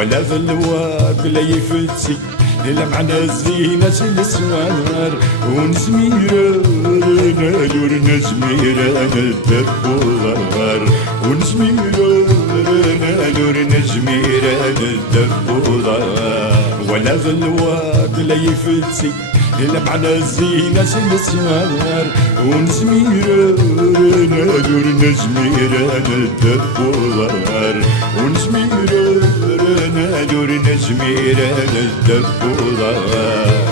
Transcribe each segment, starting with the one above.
ولا غلوة بلا يفتسي إلا معنا الزينة السوار ونزميرة نالور نزميرة الدبوغار ونزميرة نالور نزميرة الدبوغار ولا غلوة بلا يفتسي إلا معنا الزينة السوار ونزميرة نالور نزميرة الدبوغار ونزميرة نالور نزميرة الدبوغار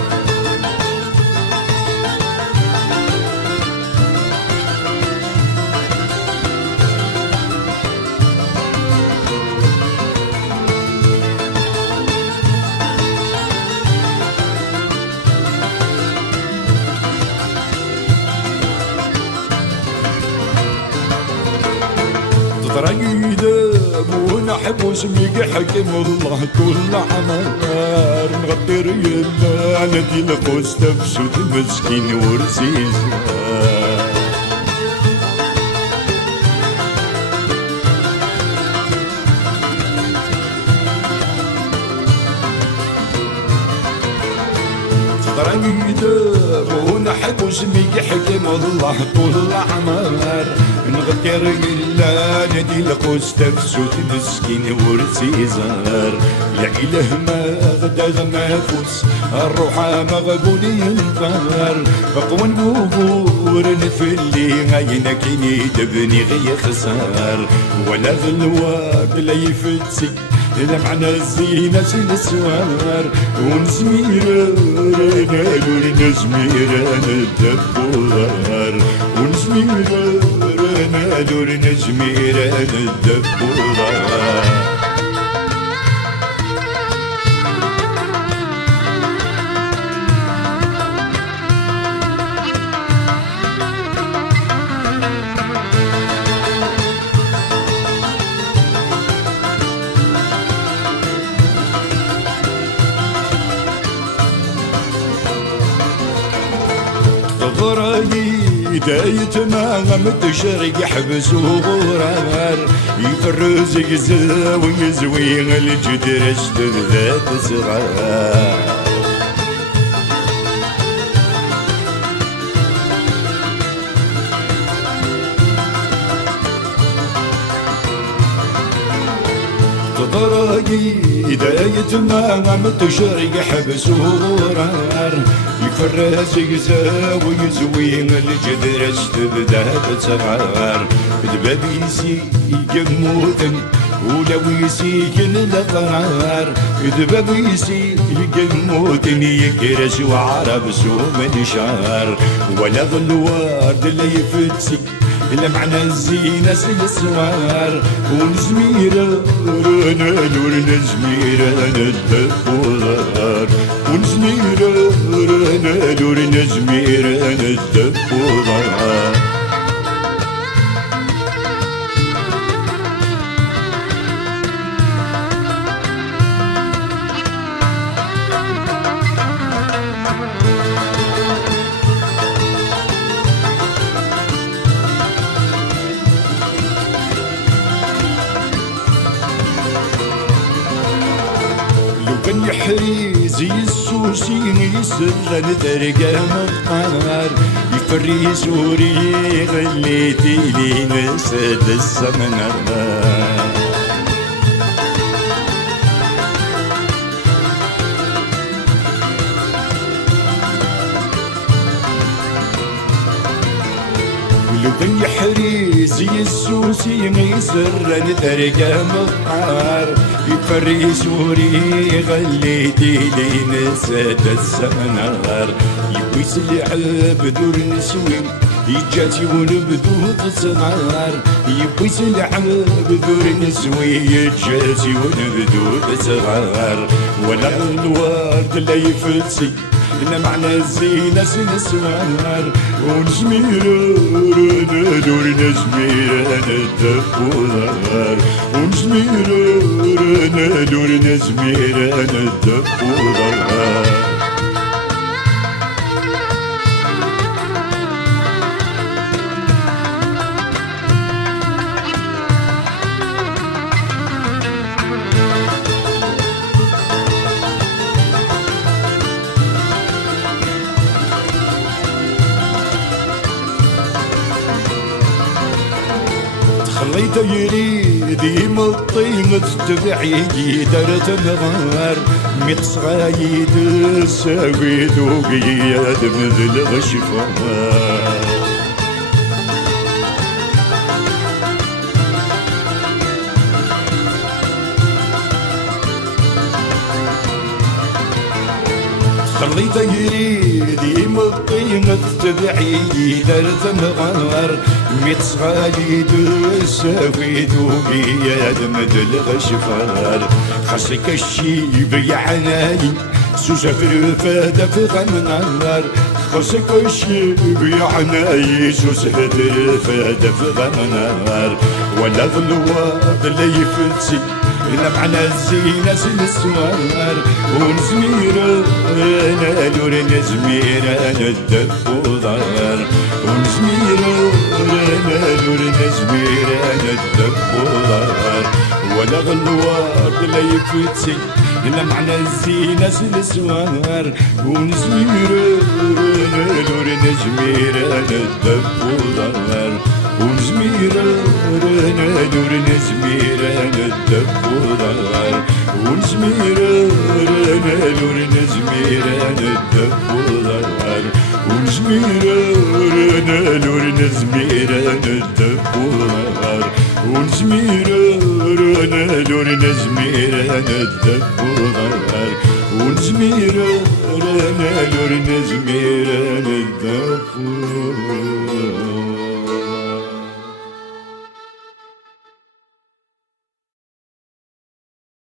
تريدم ونحب وسميك حكم الله كل عمار نغطي ريالنا ندي القوس تفسد مسكين ورزيزة تريدم ونحب وسميك حكم الله كل عمار نغطي رجلا ندي القوس تفسد مسكين ورزيزار يا إله ما غدا ما فوس الروح مغبوني النار بقوى نقور نفلي عينك يدبني غي خسار ولا غلوة بلا يفتسي إلا معنا الزينة السوار ونزميرة نالور نزميرة الدبوغار ونزميرة نالور نزميرة الدبوغار بداية ما غمد شرق يحبس وغرار يفرز يزاوي ويزوي الجدر اشتد ذات صغار تضرقي بداية ما غمد شرق يحبس وغرار يفرز يزاوي يزوي الجدر اشتبدا تسغار دبابيسي يقموتن ولو يسيكن القرار دبابيسي يقموتن يكرش وعرب سوم شعر ولا ظلوارد اللي يفتسي إلا معنا الزينة السوار ونزميرة نالور نزميرة الدبوغار ونزميرة نالور نزميرة الدبوغار كان يحريز يسوسي يسر ندرقا مقار يفري سوري غليتي لي نسد السمنار لو كان يحريز يسوسي يسر ندرقا مقار يفري سوري غليتي لي نسد السمنار يبوس العب دور نسوي يجاتي ونبدو تصغار يبوس العب دور نسوي يجاتي ونبدو تصغار ولا الورد لا يفتسي إلا معنا الزينة السوار ونزميرة نالور نزميرة الدبوغار ونزميرة نالور نزميرة الدبوغار خليت يريد يمطي تبعي درت النغار ميت صغايد ساويد وقياد مثل غشفار خليت يريد يمطي تبعي درت النغار ميت صغايد ساويد وقياد مثل غشفار خاصك الشيب يا عناي سوسفر فادا في غنار خاصك الشيب يا عناي سوسفر فادا في غنار ولا ظلوات لا يفتسي إلا معنا الزينة سنسوار ونزمير أنا نور نزمير أنا الدف وضار ونزمير أنا نور نزمير أنا الدف وضار ولا غلوات لا يفتسي إلا معنا الزينة سنسوار ونزمير أنا نور نزمير أنا الدف وضار ونزمير أنا نور نزمير أنا الدف وضار ونزمير أنا نور نزمير أنا الدف وضار ونزمير أنا نور نزمير أنا الدف وضار ونزمير أنا نور نزمير أنا الدف وضار ونزمير أنا نور نزمير أنا الدف وضار